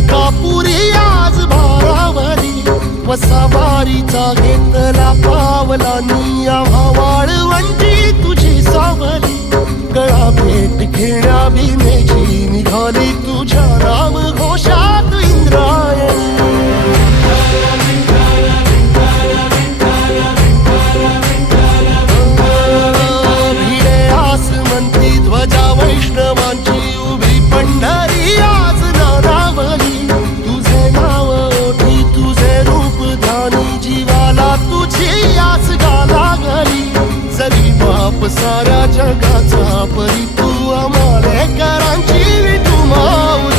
अंकापुरी आज भारावरी वसावारीचा घेतला पावला निया वाळवंटी तुझी सावली गळा भेट घेण्या भीमेची निघाली तुझ्या नाम घोषात इंद्रायणी भिडे आसमंती ध्वजा वैष्णवांची उभी पंढरी आज नारावली तुझे नाव ओठी तुझे रूप ध्यानी जीवाला तुझी आस गाला गली जरी बाप साऱ्या जगाचा परी तू आमालेकरांची विठू माऊली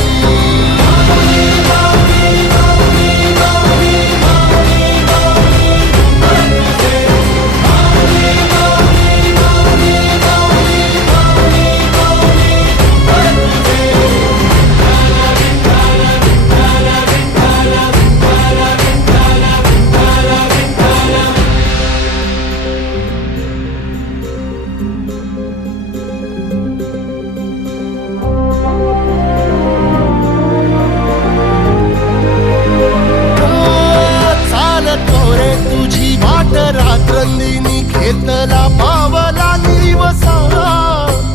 रात्रंदिनी घेतला पावला निवसा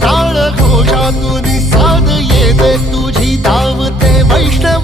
टाळ घोषातून साध येते तुझी धावते वैष्णव